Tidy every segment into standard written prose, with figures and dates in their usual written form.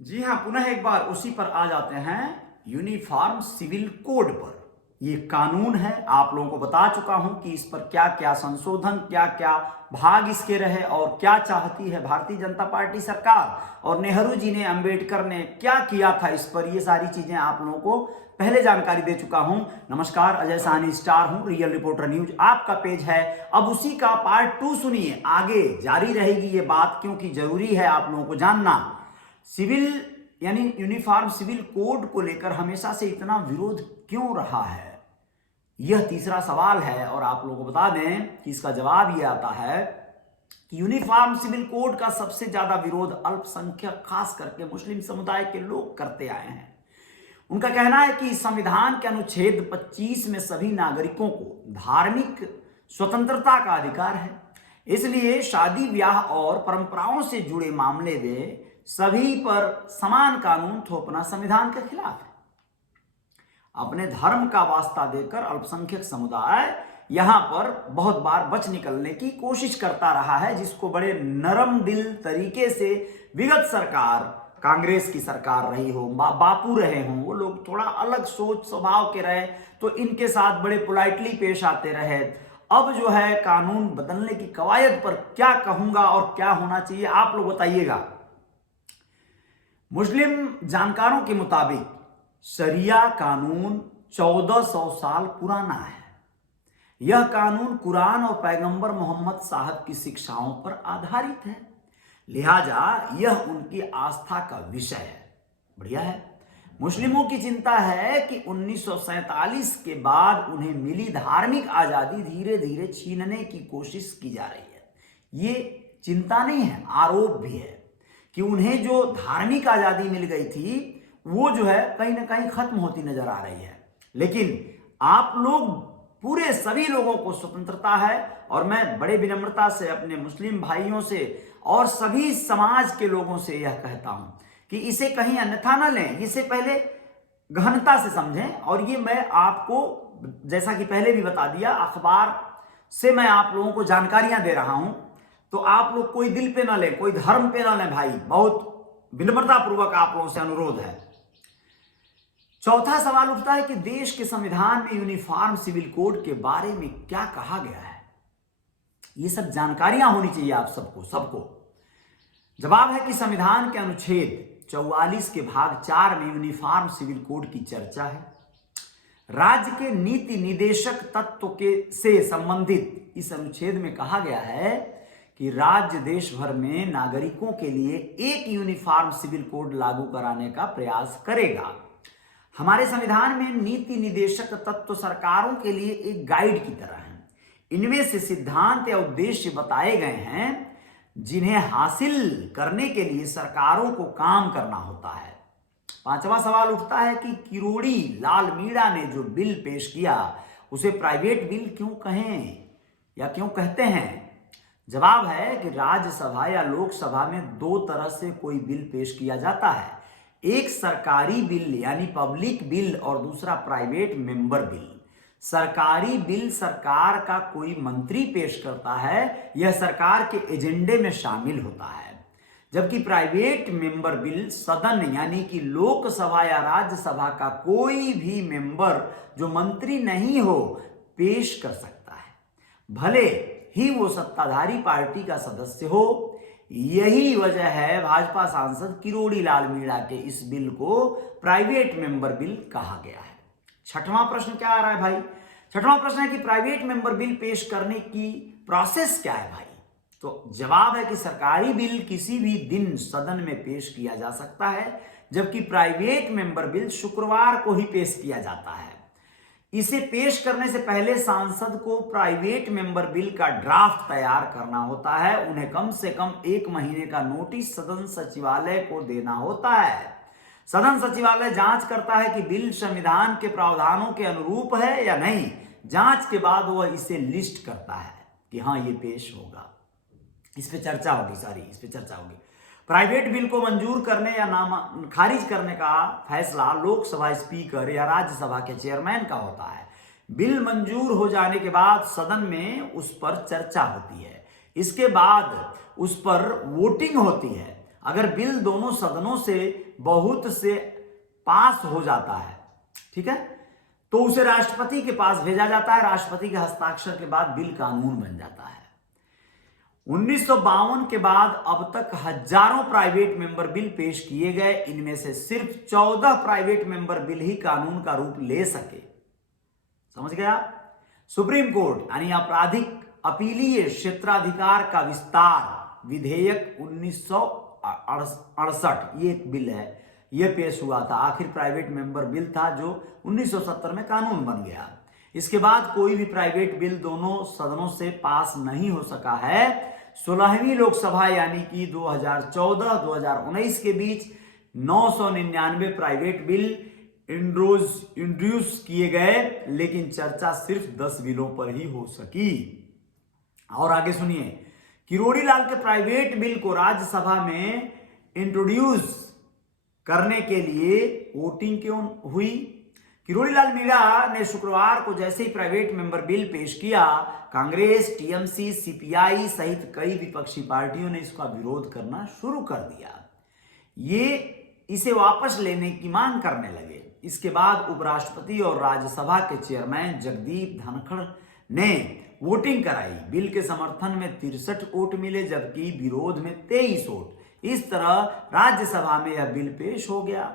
जी हाँ, पुनः एक बार उसी पर आ जाते हैं, यूनिफॉर्म सिविल कोड पर। ये कानून है, आप लोगों को बता चुका हूं कि इस पर क्या क्या संशोधन, क्या क्या भाग इसके रहे और क्या चाहती है भारतीय जनता पार्टी सरकार, और नेहरू जी ने, अंबेडकर ने क्या किया था इस पर। ये सारी चीजें आप लोगों को पहले जानकारी दे चुका हूं। नमस्कार, अजय साहनी स्टार हूं, रियल रिपोर्टर न्यूज आपका पेज है। अब उसी का पार्ट 2 सुनिए, आगे जारी रहेगी ये बात, क्योंकि जरूरी है आप लोगों को जानना। सिविल यानी यूनिफॉर्म सिविल कोड को लेकर हमेशा से इतना विरोध क्यों रहा है, यह तीसरा सवाल है। और आप लोगों को बता दें कि इसका जवाब यह आता है कि यूनिफॉर्म सिविल कोड का सबसे ज्यादा विरोध अल्पसंख्यक, खास करके मुस्लिम समुदाय के लोग करते आए हैं। उनका कहना है कि संविधान के अनुच्छेद 25 में सभी नागरिकों को धार्मिक स्वतंत्रता का अधिकार है, इसलिए शादी ब्याह और परंपराओं से जुड़े मामले में सभी पर समान कानून थोपना संविधान के खिलाफ है। अपने धर्म का वास्ता देकर अल्पसंख्यक समुदाय यहां पर बहुत बार बच निकलने की कोशिश करता रहा है, जिसको बड़े नरम दिल तरीके से विगत सरकार, कांग्रेस की सरकार रही हो, बापू रहे हों, वो लोग थोड़ा अलग सोच स्वभाव के रहे तो इनके साथ बड़े पोलाइटली पेश आते रहे। अब जो है कानून बदलने की कवायद पर क्या कहूंगा और क्या होना चाहिए आप लोग बताइएगा। मुस्लिम जानकारों के मुताबिक शरिया कानून 1400 साल पुराना है। यह कानून कुरान और पैगंबर मोहम्मद साहब की शिक्षाओं पर आधारित है, लिहाजा यह उनकी आस्था का विषय है। बढ़िया है। मुस्लिमों की चिंता है कि 1947 के बाद उन्हें मिली धार्मिक आजादी धीरे धीरे छीनने की कोशिश की जा रही है। ये चिंता नहीं है, आरोप भी है कि उन्हें जो धार्मिक आजादी मिल गई थी वो जो है कहीं ना कहीं खत्म होती नजर आ रही है। लेकिन आप लोग, पूरे सभी लोगों को स्वतंत्रता है, और मैं बड़े विनम्रता से अपने मुस्लिम भाइयों से और सभी समाज के लोगों से यह कहता हूं कि इसे कहीं अन्यथा न लें, इसे पहले गहनता से समझें। और ये मैं आपको, जैसा कि पहले भी बता दिया, अखबार से मैं आप लोगों को जानकारियां दे रहा हूं, तो आप लोग कोई दिल पे ना लें, कोई धर्म पे ना लें भाई, बहुत विनम्रता पूर्वक आप लोगों से अनुरोध है। चौथा सवाल उठता है कि देश के संविधान में यूनिफॉर्म सिविल कोड के बारे में क्या कहा गया है। ये सब जानकारियां होनी चाहिए आप सबको। जवाब है कि संविधान के अनुच्छेद 44 के भाग 4 में यूनिफॉर्म सिविल कोड की चर्चा है। राज्य के नीति निदेशक तत्व से संबंधित इस अनुच्छेद में कहा गया है कि राज्य देश भर में नागरिकों के लिए एक यूनिफॉर्म सिविल कोड लागू कराने का प्रयास करेगा। हमारे संविधान में नीति निदेशक तत्व सरकारों के लिए एक गाइड की तरह है। इनमें से सिद्धांत या उद्देश्य बताए गए हैं जिन्हें हासिल करने के लिए सरकारों को काम करना होता है। पांचवा सवाल उठता है कि किरोड़ी लाल मीणा ने जो बिल पेश किया उसे प्राइवेट बिल क्यों कहें या क्यों कहते हैं। जवाब है कि राज्यसभा या लोकसभा में दो तरह से कोई बिल पेश किया जाता है, एक सरकारी बिल यानी पब्लिक बिल और दूसरा प्राइवेट मेंबर बिल। सरकारी बिल सरकार का कोई मंत्री पेश करता है, यह सरकार के एजेंडे में शामिल होता है, जबकि प्राइवेट मेंबर बिल सदन यानी कि लोकसभा या राज्यसभा का कोई भी मेंबर जो मंत्री नहीं हो पेश कर सकता है, भले ही वो सत्ताधारी पार्टी का सदस्य हो। यही वजह है भाजपा सांसद किरोड़ी लाल मीणा के इस बिल को प्राइवेट मेंबर बिल कहा गया है। छठवां प्रश्न क्या आ रहा है भाई? छठवां प्रश्न है कि प्राइवेट मेंबर बिल पेश करने की प्रोसेस क्या है भाई? तो जवाब है कि सरकारी बिल किसी भी दिन सदन में पेश किया जा सकता है, जबकि प्राइवेट मेंबर बिल शुक्रवार को ही पेश किया जाता है। इसे पेश करने से पहले सांसद को प्राइवेट मेंबर बिल का ड्राफ्ट तैयार करना होता है। उन्हें कम से कम 1 महीने का नोटिस सदन सचिवालय को देना होता है। सदन सचिवालय जांच करता है कि बिल संविधान के प्रावधानों के अनुरूप है या नहीं। जांच के बाद वह इसे लिस्ट करता है कि हाँ ये पेश होगा। इस पे चर्चा होगी। प्राइवेट बिल को मंजूर करने या खारिज करने का फैसला लोकसभा स्पीकर या राज्यसभा के चेयरमैन का होता है। बिल मंजूर हो जाने के बाद सदन में उस पर चर्चा होती है, इसके बाद उस पर वोटिंग होती है। अगर बिल दोनों सदनों से बहुत से पास हो जाता है, ठीक है, तो उसे राष्ट्रपति के पास भेजा जाता है। राष्ट्रपति के हस्ताक्षर के बाद बिल कानून बन जाता है। 1952 के बाद अब तक हजारों प्राइवेट मेंबर बिल पेश किए गए। इनमें से सिर्फ 14 प्राइवेट मेंबर बिल ही कानून का रूप ले सके। समझ गया? सुप्रीम कोर्ट यानी आपराधिक अपीलीय क्षेत्राधिकार का विस्तार विधेयक 1968, ये एक बिल है, ये पेश हुआ था। आखिर प्राइवेट मेंबर बिल था जो 1970 में कानून बन गया। इसके बाद कोई भी प्राइवेट बिल दोनों सदनों से पास नहीं हो सका है। 16वीं लोकसभा यानी कि 2014-2019 के बीच 999 प्राइवेट बिल इंट्रोड्यूस किए गए, लेकिन चर्चा सिर्फ 10 बिलों पर ही हो सकी। और आगे सुनिए, किरोड़ी लाल के प्राइवेट बिल को राज्यसभा में इंट्रोड्यूस करने के लिए वोटिंग क्यों हुई? किरोड़ी लाल मीणा ने शुक्रवार को जैसे ही प्राइवेट मेंबर बिल पेश किया, कांग्रेस, टीएमसी, सीपीआई सहित कई विपक्षी पार्टियों ने इसका विरोध करना शुरू कर दिया। ये इसे वापस लेने की मांग करने लगे। इसके बाद उपराष्ट्रपति और राज्यसभा के चेयरमैन जगदीप धनखड़ ने वोटिंग कराई। बिल के समर्थन में 63 वोट मिले, जबकि विरोध में 23 वोट। इस तरह राज्यसभा में यह बिल पेश हो गया।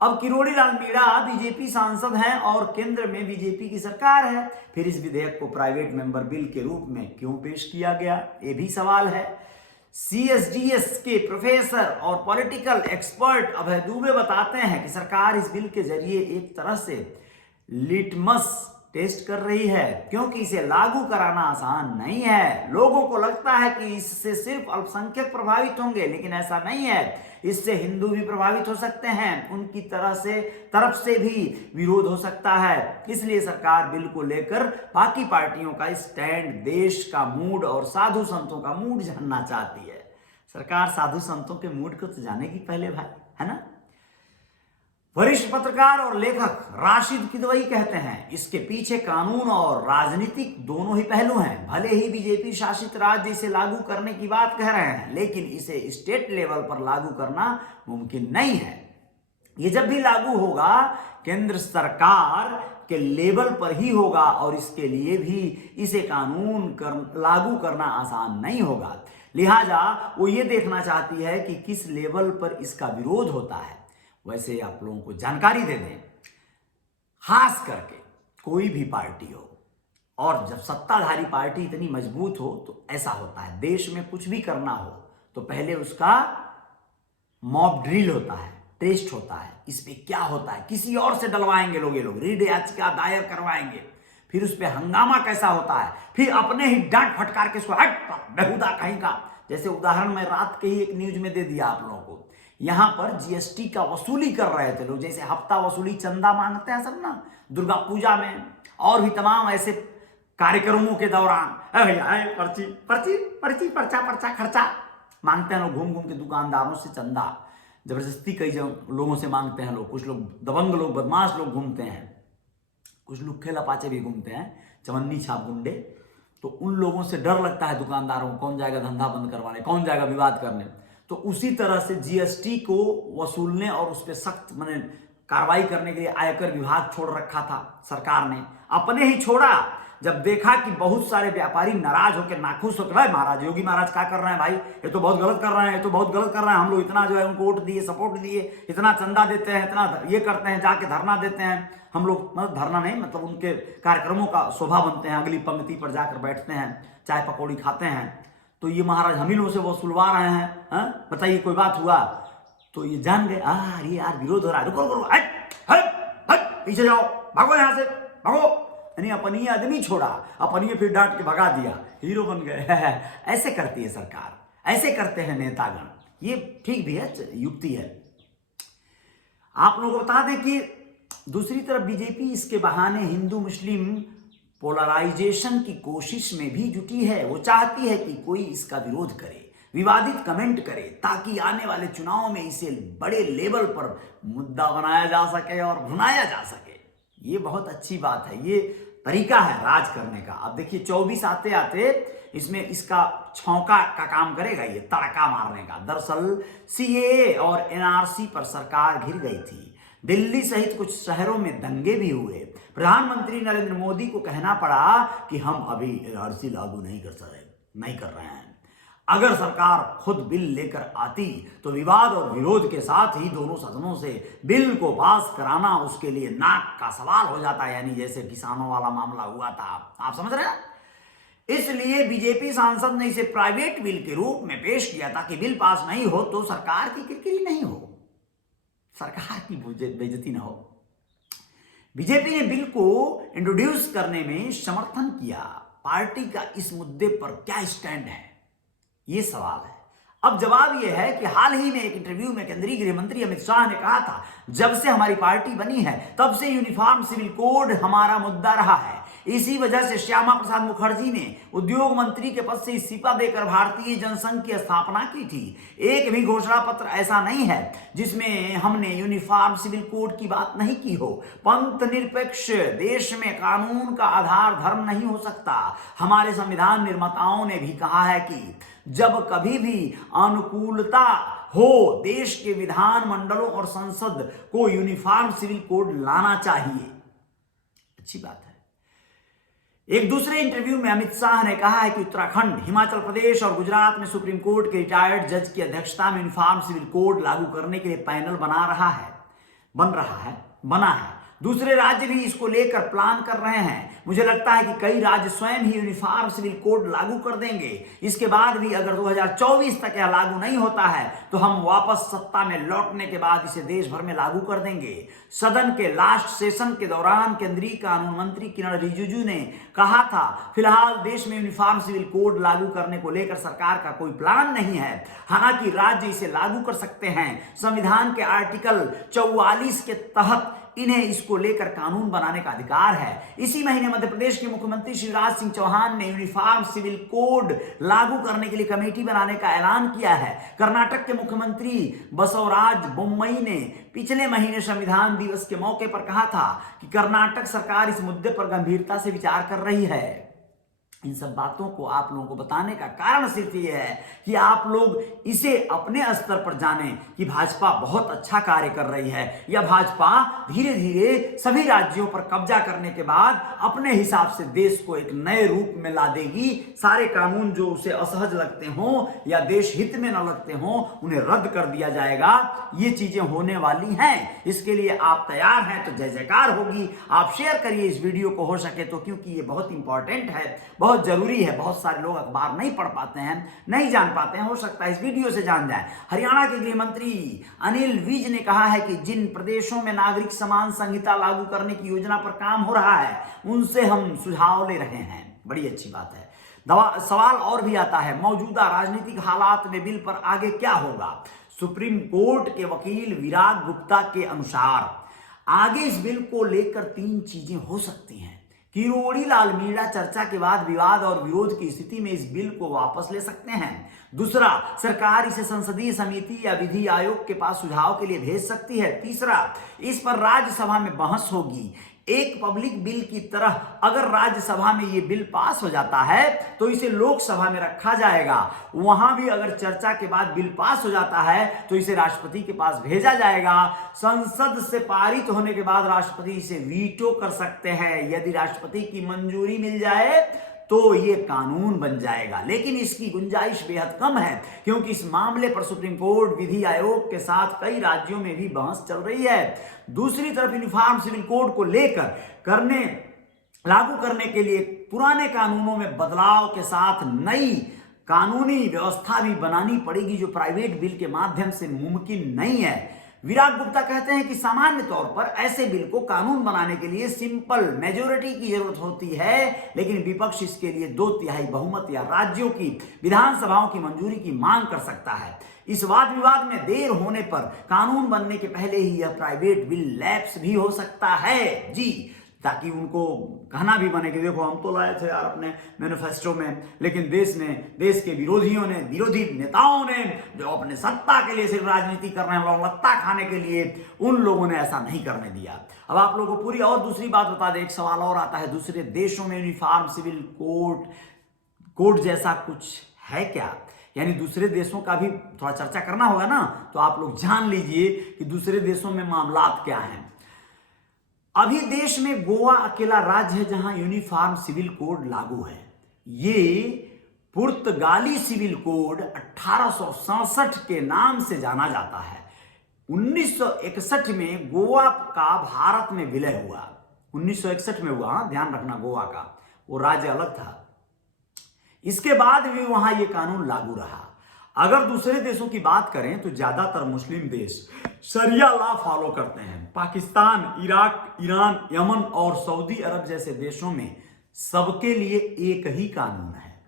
अब किरोड़ी लाल मीणा बीजेपी सांसद हैं और केंद्र में बीजेपी की सरकार है, फिर इस विधेयक को प्राइवेट मेंबर बिल के रूप में क्यों पेश किया गया, ये भी सवाल है। सीएसडीएस के प्रोफेसर और पॉलिटिकल एक्सपर्ट अभय दुबे बताते हैं कि सरकार इस बिल के जरिए एक तरह से लिटमस टेस्ट कर रही है, क्योंकि इसे लागू कराना आसान नहीं है। लोगों को लगता है कि इससे सिर्फ अल्पसंख्यक प्रभावित होंगे, लेकिन ऐसा नहीं है। इससे हिंदू भी प्रभावित हो सकते हैं, उनकी तरफ से भी विरोध हो सकता है। इसलिए सरकार बिल को लेकर बाकी पार्टियों का स्टैंड, देश का मूड और साधु संतों का मूड जानना चाहती है। सरकार साधु संतों के मूड को तो जानेगी पहले भाई, है ना? वरिष्ठ पत्रकार और लेखक राशिद किदवई कहते हैं, इसके पीछे कानून और राजनीतिक दोनों ही पहलू हैं। भले ही बीजेपी शासित राज्य इसे लागू करने की बात कह रहे हैं, लेकिन इसे स्टेट लेवल पर लागू करना मुमकिन नहीं है। ये जब भी लागू होगा केंद्र सरकार के लेवल पर ही होगा, और इसके लिए भी इसे लागू करना आसान नहीं होगा। लिहाजा वो ये देखना चाहती है कि किस लेवल पर इसका विरोध होता है। वैसे आप लोगों को जानकारी दे दें, खास करके कोई भी पार्टी हो और जब सत्ताधारी पार्टी इतनी मजबूत हो तो ऐसा होता है, देश में कुछ भी करना हो तो पहले उसका मॉब ड्रिल होता है, टेस्ट होता है, इस पे क्या होता है, किसी और से डलवाएंगे लोग, ये लोग रीड याचिका दायर करवाएंगे, फिर उस पे हंगामा कैसा होता है, फिर अपने ही डांट फटकार के इसको हट बेहुदा कहीं का। जैसे उदाहरण मैं रात के ही एक न्यूज में दे दिया आप लोगों को, यहां पर जीएसटी का वसूली कर रहे थे लोग, जैसे हफ्ता वसूली चंदा मांगते हैं सब ना, दुर्गा पूजा में और भी तमाम ऐसे कार्यक्रमों के दौरान भैया पर्ची पर्ची पर्ची पर्चा पर्चा खर्चा मांगते हैं लोग, घूम घूम के दुकानदारों से चंदा जबरदस्ती कई लोगों से मांगते हैं लोग। कुछ लोग दबंग लोग, बदमाश लोग घूमते हैं, कुछ लोग खेला पाचे भी घूमते हैं, चमन्नी छाप गुंडे। तो उन लोगों से डर लगता है दुकानदारों को, कौन जाएगा धंधा बंद करवाने, कौन जाएगा विवाद करने। तो उसी तरह से जीएसटी को वसूलने और उस पर सख्त माने कार्रवाई करने के लिए आयकर विभाग छोड़ रखा था सरकार ने, अपने ही छोड़ा। जब देखा कि बहुत सारे व्यापारी नाराज होकर नाखुश होकर, भाई महाराज योगी महाराज क्या कर रहे हैं भाई, ये तो बहुत गलत कर रहे हैं, ये तो बहुत गलत कर रहे हैं, हम लोग इतना जो है उनको वोट दिए, सपोर्ट दिए, इतना चंदा देते हैं, इतना ये करते हैं, जाके धरना देते हैं हम लोग, मतलब धरना नहीं मतलब उनके कार्यक्रमों का शोभा बनते हैं, अगली पंक्ति पर जाकर बैठते हैं, चाय पकौड़ी खाते हैं, तो ये महाराज हम ही लोगों से वसूलवा रहे हैं, बताइए कोई बात हुआ? तो ये जान गए, ये यार विरोध हो रहा है, रुको पीछे जाओ, भागो यहाँ से, भागो। यानी अपनी आदमी छोड़ा, अपनी फिर डांट के भगा दिया, हीरो बन गए। ऐसे करती है सरकार, ऐसे करते हैं नेतागण, ये ठीक भी है, युक्ति है। आप लोगों को बता दें कि दूसरी तरफ बीजेपी इसके बहाने हिंदू मुस्लिम पोलराइजेशन की कोशिश में भी जुटी है। वो चाहती है कि कोई इसका विरोध करे, विवादित कमेंट करे, ताकि आने वाले चुनाव में इसे बड़े लेवल पर मुद्दा बनाया जा सके और भुनाया जा सके। ये बहुत अच्छी बात है, ये तरीका है राज करने का। अब देखिए 24 आते आते इसमें इसका छौंका का काम करेगा, ये तड़का मारने का। दरअसल सीएए और एनआरसी पर सरकार घिर गई थी। दिल्ली सहित कुछ शहरों में दंगे भी हुए। प्रधानमंत्री नरेंद्र मोदी को कहना पड़ा कि हम अभी एनआरसी लागू नहीं कर रहे हैं। अगर सरकार खुद बिल लेकर आती तो विवाद और विरोध के साथ ही दोनों सदनों से बिल को पास कराना उसके लिए नाक का सवाल हो जाता, यानी जैसे किसानों वाला मामला हुआ था। आप समझ रहे हैं? इसलिए बीजेपी सांसद ने इसे प्राइवेट बिल के रूप में पेश किया ताकि बिल पास नहीं हो तो सरकार की किरकिरी नहीं हो, सरकार की बेइज्जती ना हो। बीजेपी ने बिल को इंट्रोड्यूस करने में समर्थन किया। पार्टी का इस मुद्दे पर क्या स्टैंड है, ये सवाल है। अब जवाब यह है कि हाल ही में एक इंटरव्यू में केंद्रीय गृह मंत्री अमित शाह ने कहा था, जब से हमारी पार्टी बनी है तब से यूनिफॉर्म सिविल कोड हमारा मुद्दा रहा है। इसी वजह से श्यामा प्रसाद मुखर्जी ने उद्योग मंत्री के पद से इस्तीफा देकर भारतीय जनसंघ की स्थापना की थी। एक भी घोषणा पत्र ऐसा नहीं है जिसमें हमने यूनिफॉर्म सिविल कोड की बात नहीं की हो। पंथ निरपेक्ष देश में कानून का आधार धर्म नहीं हो सकता। हमारे संविधान निर्माताओं ने भी कहा है कि जब कभी भी अनुकूलता हो देश के विधान मंडलों और संसद को यूनिफॉर्म सिविल कोड लाना चाहिए। अच्छी बात है। एक दूसरे इंटरव्यू में अमित शाह ने कहा है कि उत्तराखंड, हिमाचल प्रदेश और गुजरात में सुप्रीम कोर्ट के रिटायर्ड जज की अध्यक्षता में यूनिफॉर्म सिविल कोड लागू करने के लिए पैनल बना है। दूसरे राज्य भी इसको लेकर प्लान कर रहे हैं। मुझे लगता है कि कई राज्य स्वयं ही यूनिफॉर्म सिविल कोड लागू कर देंगे। इसके बाद भी अगर 2024 तक यह लागू नहीं होता है तो हम वापस सत्ता में लौटने के बाद इसे देश भर में लागू कर देंगे। सदन के लास्ट सेशन के दौरान केंद्रीय कानून मंत्री किरण रिजिजू ने कहा था, फिलहाल देश में यूनिफॉर्म सिविल कोड लागू करने को लेकर सरकार का कोई प्लान नहीं है। हालांकि राज्य इसे लागू कर सकते हैं। संविधान के आर्टिकल 44 के तहत इन्हें इसको लेकर कानून बनाने का अधिकार है। इसी महीने मध्य प्रदेश के मुख्यमंत्री शिवराज सिंह चौहान ने यूनिफॉर्म सिविल कोड लागू करने के लिए कमेटी बनाने का ऐलान किया है। कर्नाटक के मुख्यमंत्री बसवराज बोम्मई ने पिछले महीने संविधान दिवस के मौके पर कहा था कि कर्नाटक सरकार इस मुद्दे पर गंभीरता से विचार कर रही है। इन सब बातों को आप लोगों को बताने का कारण सिर्फ ये है कि आप लोग इसे अपने स्तर पर जानें कि भाजपा बहुत अच्छा कार्य कर रही है, या भाजपा धीरे धीरे सभी राज्यों पर कब्जा करने के बाद अपने हिसाब से देश को एक नए रूप में ला देगी। सारे कानून जो उसे असहज लगते हों या देश हित में न लगते हों उन्हें रद्द कर दिया जाएगा। ये चीजें होने वाली हैं। इसके लिए आप तैयार हैं तो जय जयकार होगी। आप शेयर करिए इस वीडियो को हो सके तो, क्योंकि ये बहुत इंपॉर्टेंट है, बहुत जरूरी है। बहुत सारे लोग अखबार नहीं पढ़ पाते हैं, नहीं जान पाते हैं, हो सकता है इस वीडियो से जान जाए। हरियाणा के गृह मंत्री अनिल विज ने कहा है कि जिन प्रदेशों में नागरिक समान संहिता लागू करने की योजना पर काम हो रहा है उनसे हम सुझाव ले रहे हैं। बड़ी अच्छी बात है। सवाल और भी आता है, मौजूदा राजनीतिक हालात में बिल पर आगे क्या होगा। सुप्रीम कोर्ट के वकील विराग गुप्ता के अनुसार आगे इस बिल को लेकर 3 चीजें हो सकती हैं। किरोड़ी लाल मीणा चर्चा के बाद विवाद और विरोध की स्थिति में इस बिल को वापस ले सकते हैं। दूसरा, सरकार इसे संसदीय समिति या विधि आयोग के पास सुझाव के लिए भेज सकती है। तीसरा, इस पर राज्यसभा में बहस होगी। एक पब्लिक बिल की तरह अगर राज्यसभा में ये बिल पास हो जाता है तो इसे लोकसभा में रखा जाएगा। वहां भी अगर चर्चा के बाद बिल पास हो जाता है तो इसे राष्ट्रपति के पास भेजा जाएगा। संसद से पारित होने के बाद राष्ट्रपति इसे वीटो कर सकते हैं। यदि राष्ट्रपति की मंजूरी मिल जाए तो ये कानून बन जाएगा, लेकिन इसकी गुंजाइश बेहद कम है क्योंकि इस मामले पर सुप्रीम कोर्ट, विधि आयोग के साथ कई राज्यों में भी बहस चल रही है। दूसरी तरफ यूनिफॉर्म सिविल कोड को लेकर लागू करने के लिए पुराने कानूनों में बदलाव के साथ नई कानूनी व्यवस्था भी बनानी पड़ेगी जो प्राइवेट बिल के माध्यम से मुमकिन नहीं है। विराग गुप्ता कहते हैं कि सामान्य तौर पर ऐसे बिल को कानून बनाने के लिए सिंपल मेजोरिटी की जरूरत होती है, लेकिन विपक्ष इसके लिए 2/3 बहुमत या राज्यों की विधानसभाओं की मंजूरी की मांग कर सकता है। इस वाद विवाद में देर होने पर कानून बनने के पहले ही यह प्राइवेट बिल लैप्स भी हो सकता है जी, ताकि उनको कहना भी बने कि देखो हम तो लाए थे यार अपने मैनिफेस्टो में, लेकिन देश के विरोधियों ने, विरोधी नेताओं ने जो अपने सत्ता के लिए सिर्फ राजनीति कर रहे हैं, लत्ता खाने के लिए, उन लोगों ने ऐसा नहीं करने दिया। अब आप लोगों को पूरी और दूसरी बात बता दें, एक सवाल और आता है, दूसरे देशों में यूनिफॉर्म सिविल कोड कोड जैसा कुछ है क्या? यानी दूसरे देशों का भी थोड़ा चर्चा करना होगा ना, तो आप लोग जान लीजिए कि दूसरे देशों में मामलात क्या हैं। अभी देश में गोवा अकेला राज्य है जहां यूनिफॉर्म सिविल कोड लागू है। ये पुर्तगाली सिविल कोड 1867 के नाम से जाना जाता है। 1961 में गोवा का भारत में विलय हुआ। 1961 में हुआ, ध्यान रखना, गोवा का वो राज्य अलग था। इसके बाद भी वहां ये कानून लागू रहा। अगर दूसरे देशों की बात करें तो ज्यादातर मुस्लिम देश शरिया लॉ फॉलो करते हैं। पाकिस्तान, इराक, ईरान, यमन और सऊदी अरब जैसे देशों में सबके लिए एक ही कानून है।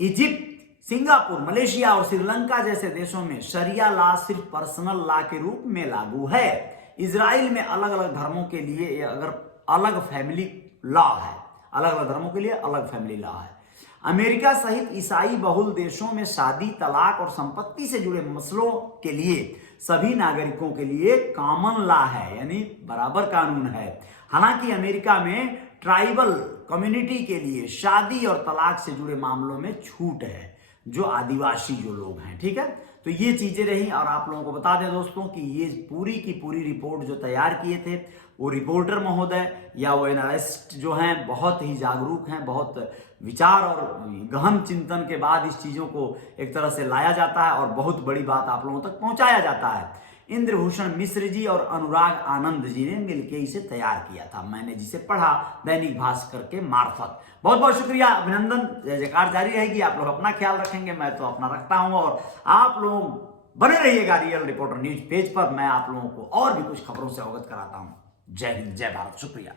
इजिप्ट, सिंगापुर, मलेशिया और श्रीलंका जैसे देशों में शरिया लॉ सिर्फ पर्सनल लॉ के रूप में लागू है। इजराइल में अलग अलग धर्मों के लिए अगर अलग फैमिली लॉ है, अलग अलग धर्मों के लिए अलग फैमिली लॉ है। अमेरिका सहित ईसाई बहुल देशों में शादी, तलाक और संपत्ति से जुड़े मसलों के लिए सभी नागरिकों के लिए कॉमन लॉ है, यानी बराबर कानून है। हालांकि अमेरिका में ट्राइबल कम्युनिटी के लिए शादी और तलाक से जुड़े मामलों में छूट है, जो आदिवासी जो लोग हैं। ठीक है, तो ये चीजें रही। और आप लोगों को बता दें दोस्तों कि ये पूरी की पूरी रिपोर्ट जो तैयार किए थे वो रिपोर्टर महोदय या वो एनालिस्ट जो हैं बहुत ही जागरूक हैं, बहुत विचार और गहन चिंतन के बाद इस चीजों को एक तरह से लाया जाता है और बहुत बड़ी बात आप लोगों तक पहुंचाया जाता है। इंद्रभूषण मिश्र जी और अनुराग आनंद जी ने मिलकर इसे तैयार किया था। मैंने जिसे पढ़ा दैनिक भास्कर के मार्फत। बहुत बहुत शुक्रिया, अभिनंदन, जय जयकार जारी रहेगी। आप लोग अपना ख्याल रखेंगे, मैं तो अपना रखता हूं। और आप लोग बने रहिएगा रियल रिपोर्टर न्यूज पेज पर। मैं आप लोगों को और भी कुछ खबरों से अवगत कराता हूं। जय हिंद, जय भारत, शुक्रिया।